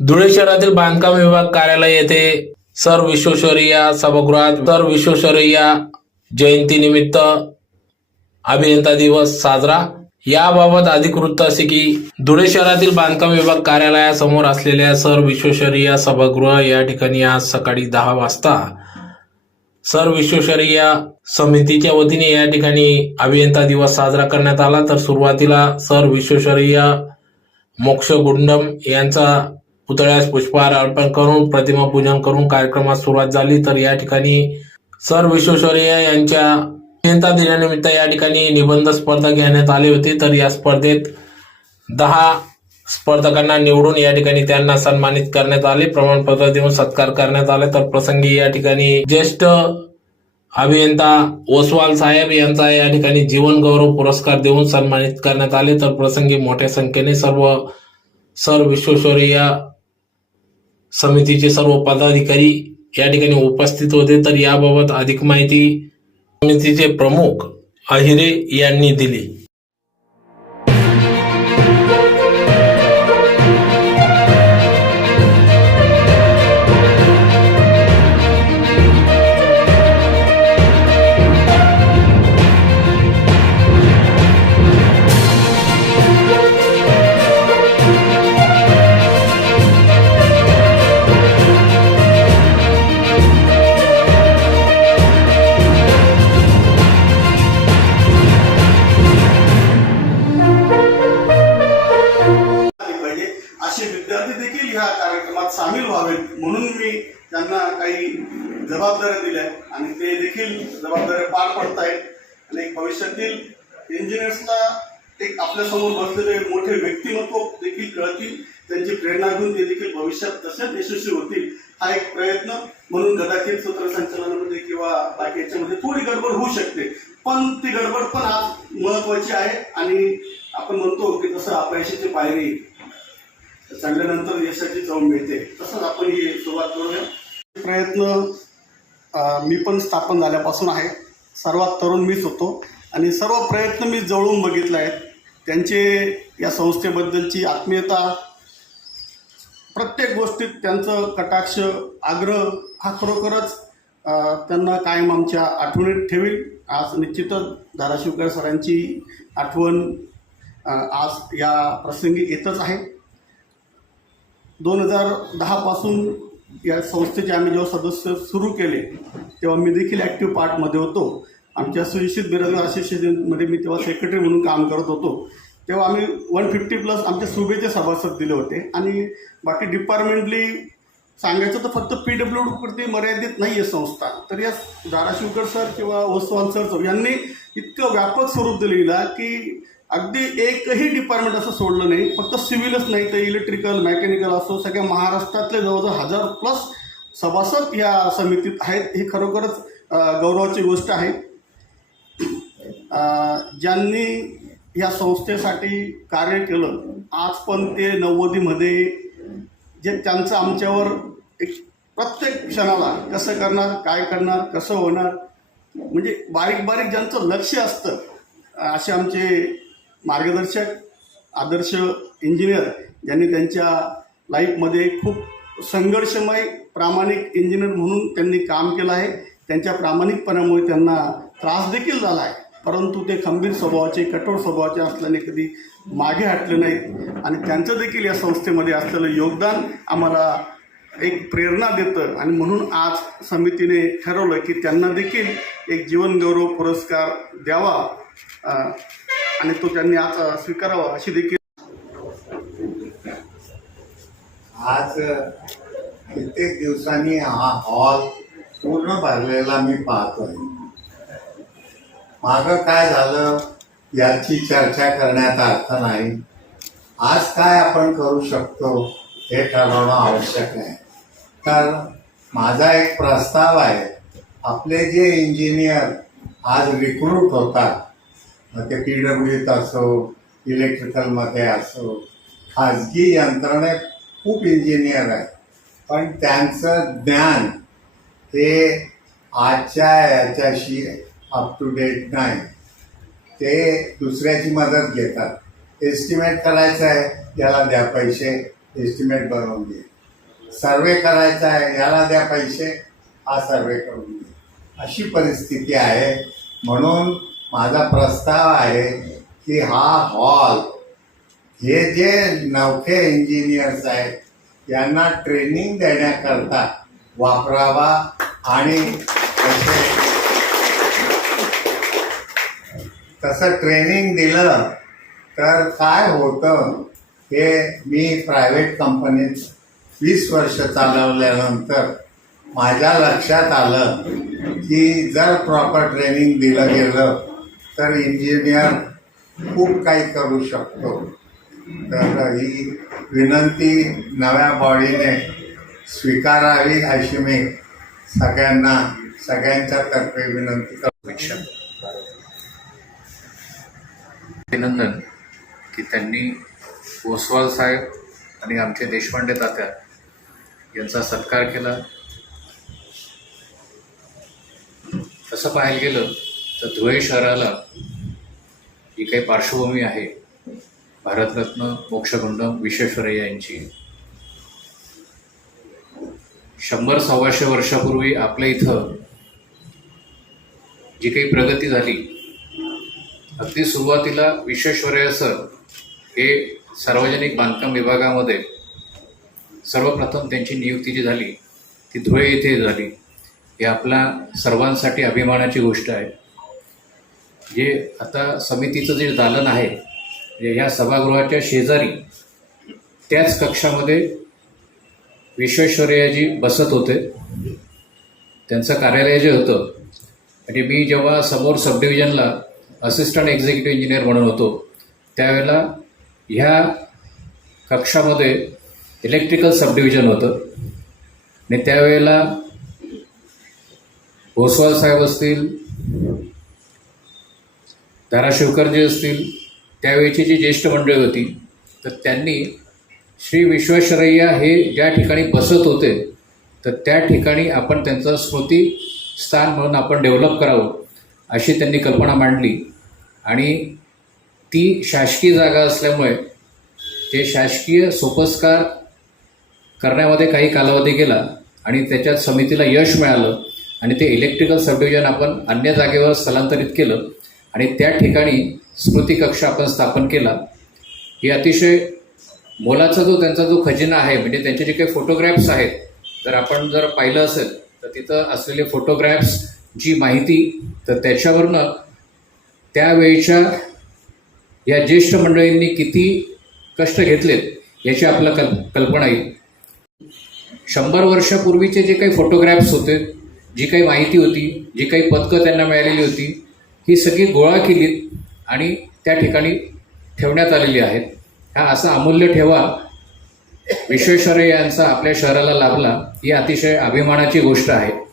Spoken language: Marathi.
धुळे शहरातील बांधकाम विभाग कार्यालय येथे सर विश्वेश्वरय्या सभागृहात सर विश्वेश्वरय्या जयंतीनिमित्त अभियंता दिवस साजरा. याबाबत अधिक वृत्त असे की धुळे शहरातील बांधकाम विभाग कार्यालयासमोर असलेल्या सर विश्वेश्वरय्या सभागृह या ठिकाणी आज सकाळी दहा वाजता सर विश्वेश्वरय्या समितीच्या वतीने या ठिकाणी अभियंता दिवस साजरा करण्यात आला. तर सुरुवातीला सर विश्वेश्वरय्या मोक्ष गुंडम यांचा पुतळ्यास पुष्पहार अर्पण करून प्रतिमा पूजन करून कार्यक्रमास सुरुवात झाली. तर या ठिकाणी सर विश्वेश्वरय्या यांच्या अभियंता दिनानिमित्त या ठिकाणी निबंध स्पर्धा घेण्यात आली होती. तर या स्पर्धेत दहा स्पर्धकांना निवडून या ठिकाणी त्यांना सन्मानित करण्यात आले. प्रमाणपत्र देऊन सत्कार करण्यात आले. तर प्रसंगी या ठिकाणी ज्येष्ठ अभियंता ओसवाल साहेब यांचा या ठिकाणी जीवन गौरव पुरस्कार देऊन सन्मानित करण्यात आले. तर प्रसंगी मोठ्या संख्येने सर्व सर विश्वेश्वरय्या समितीचे सर्व पदाधिकारी या ठिकाणी उपस्थित होते. तर याबाबत अधिक माहिती समितीचे प्रमुख अहिरे यांनी दिली. काही जबाबदाऱ्या दिल्या आणि ते देखील जबाबदाऱ्या पार पडतायत. आणि एक भविष्यातील इंजिनियर्सला एक आपल्यासमोर बसलेले मोठे व्यक्तिमत्व देखील कळतील. त्यांची प्रेरणा घेऊन ते देखील भविष्यात तसेच यशस्वी होतील हा एक प्रयत्न. म्हणून कदाचित सूत्रसंचालनामध्ये किंवा बाकी याच्यामध्ये थोडी गडबड होऊ शकते. पण ती गडबड पण आज महत्वाची आहे आणि आपण म्हणतो की तसं अपयशाची पायरी चढल्यानंतर यशाची चव मिळते. तसंच आपण ही सुरुवात करूया. प्रयत्न मी पण स्थापन झाल्यापासून आहे. सर्वात तरुण मीच होतो. आणि सर्व प्रयत्न मी जवळून बघितले आहेत. त्यांचे या संस्थेबद्दलची आत्मीयता प्रत्येक गोष्टीत त्यांचं कटाक्ष आग्रह हा खरोखरच त्यांना कायम आमच्या आठवणीत ठेवील. आज निश्चितच धाराशिवकर सरांची आठवण आज या प्रसंगी येतच आहे. दोन हजार दहापासून या संस्थेचे आम्ही जेव्हा सदस्य सुरू केले तेव्हा मी देखील ॲक्टिव्ह पार्टमध्ये होतो. आमच्या सुनिश्चित बेरोजगार असोसिएशनमध्ये मी तेव्हा सेक्रेटरी म्हणून काम करत होतो. तेव्हा आम्ही वन फिफ्टी प्लस आमच्या सुबेचे सभासद दिले होते. आणि बाकी डिपार्टमेंटली सांगायचं तर फक्त पी डब्ल्यू पुरती मर्यादित नाही आहे संस्था. तर या धाराशिवकर सर किंवा ओसवाल सर यांनी इतकं व्यापक स्वरूप दिलेलं की अगदी एकही डिपार्टमेंट असं सोडलं नाही फक्त सिव्हिलच नाही तर इलेक्ट्रिकल मेकॅनिकल असो सगळ्या महाराष्ट्रातले जवळजवळ हजार प्लस सभासद या समितीत आहेत. ही खरोखरच गौरवाची गोष्ट आहे. ज्यांनी या संस्थेसाठी कार्य केलं आज पण ते नव्वदीमध्ये जे त्यांचं आमच्यावर एक प्रत्येक क्षणाला कसं करणार काय करणार कसं होणार म्हणजे बारीक बारीक ज्यांचं लक्ष असतं असे आमचे मार्गदर्शक आदर्श इंजिनियर ज्यांनी त्यांच्या लाईफमध्ये खूप संघर्षमय प्रामाणिक इंजिनियर म्हणून त्यांनी काम केलं आहे. त्यांच्या प्रामाणिकपणामुळे त्यांना त्रास देखील झाला आहे. परंतु ते खंबीर स्वभावाचे कठोर स्वभावाचे असल्याने कधी मागे हटले नाहीत. आणि त्यांचं देखील या संस्थेमध्ये असलेलं योगदान आम्हाला एक प्रेरणा देतं. आणि म्हणून आज समितीने ठरवलं की त्यांना देखील एक जीवनगौरव पुरस्कार द्यावा. आणि तो त्यांनी आज स्वीकारावा अशी देखील आज कित्येक दिवसांनी हा हॉल पूर्ण भरलेला मी पाहतोय. मागं काय झालं याची चर्चा करण्यात अर्थ नाही. आज काय आपण करू शकतो हे ठरवणं आवश्यक आहे. तर माझा एक प्रस्ताव आहे आपले जे इंजिनियर आज रिक्रूट होतात ते पी डब्ल्यूत असो इलेक्ट्रिकलमध्ये असो खाजगी यंत्रणेत खूप इंजिनियर आहेत. पण त्यांचं ज्ञान ते आजच्या याच्याशी अप टू डेट नाही. ते दुसऱ्याची मदत घेतात. एस्टिमेट करायचं आहे याला द्या पैसे. एस्टिमेट बनवून दे. सर्वे करायचा आहे याला द्या पैसे. हा सर्वे करून दे. अशी परिस्थिती आहे. म्हणून माझा प्रस्ताव आहे की हा हॉल हे जे नवखे इंजिनियर्स आहेत यांना ट्रेनिंग देण्याकरता वापरावा आणि तसे तसं ट्रेनिंग दिलं तर काय होतं हे मी प्रायव्हेट कंपनीत वीस वर्ष चालवल्यानंतर माझ्या लक्षात आलं की जर प्रॉपर ट्रेनिंग दिलं गेलं तर इंजिनियर खूप काही करू शकतो. तर ही विनंती नव्या बॉडीने स्वीकारावी अशी मी सगळ्यांना सगळ्यांच्या तर्फे विनंती करू अभिनंदन की त्यांनी ओसवाल साहेब आणि आमचे देशपांडे तात्या यांचा सत्कार केला. तसं पाहायला गेलं तर धुळे शहराला जी काही पार्श्वभूमी आहे. भारतरत्न मोक्षगुंड विश्वेश्वरय्या यांची. शंभर सव्वाशे वर्षापूर्वी आपल्या इथं जी काही प्रगती झाली अगदी सुरुवातीला विश्वेश्वरय्या सर हे सार्वजनिक बांधकाम विभागामध्ये सर्वप्रथम त्यांची नियुक्ती जी झाली ती धुळे येथे झाली. ही आपल्या सर्वांसाठी अभिमानाची गोष्ट आहे. जे आता समितीचं जे दालन आहे ह्या सभागृहाच्या शेजारी त्याच कक्षामध्ये विश्वेश्वरय्याजी बसत होते. त्यांचं कार्यालय जे होतं म्हणजे मी जेव्हा समोर सब डिव्हिजनला असिस्टंट एक्झिक्युटिव्ह इंजिनियर म्हणून होतो त्यावेळेला ह्या कक्षामध्ये इलेक्ट्रिकल सब डिव्हिजन होतं. आणि त्यावेळेला भोसवाल साहेब असतील धाराशिवकरजी असतील त्यावेळची जी ज्येष्ठ मंडळी होती तर त्यांनी श्री विश्वेश्वरय्या हे ज्या ठिकाणी बसत होते तर त्या ठिकाणी आपण त्यांचं स्मृती स्थान म्हणून आपण डेव्हलप करावं अशी त्यांनी कल्पना मांडली. आणि ती शासकीय जागा असल्यामुळे ते शासकीय सोपस्कार करण्यामध्ये काही कालावधी गेला आणि त्याच्यात समितीला यश मिळालं आणि ते इलेक्ट्रिकल सबडिव्हिजन आपण अन्य जागेवर स्थलांतरित केलं. आणि त्या ठिकाणी स्मृती कक्ष आपण स्थापन केला. ही अतिशय मोलाचा जो त्यांचा जो खजिना आहे म्हणजे त्यांचे जे काही फोटोग्राफ्स आहेत जर आपण जर पाहिलं असेल तर तिथं असलेले फोटोग्राफ्स जी माहिती तर त्याच्यावरनं त्यावेळच्या या ज्येष्ठ मंडळींनी किती कष्ट घेतलेत याची आपल्याला कल कल्पना येईल. शंभर वर्षापूर्वीचे जे काही फोटोग्राफ्स होते जी काही माहिती होती जी काही पदकं त्यांना मिळालेली होती ही सगळी गोळा केलीत आणि त्या ठिकाणी ठेवण्यात आलेली आहेत. हा असा अमूल्य ठेवा विश्वेश्वरय्या यांचा आपल्या शहराला लाभला ही अतिशय अभिमानाची गोष्ट आहे.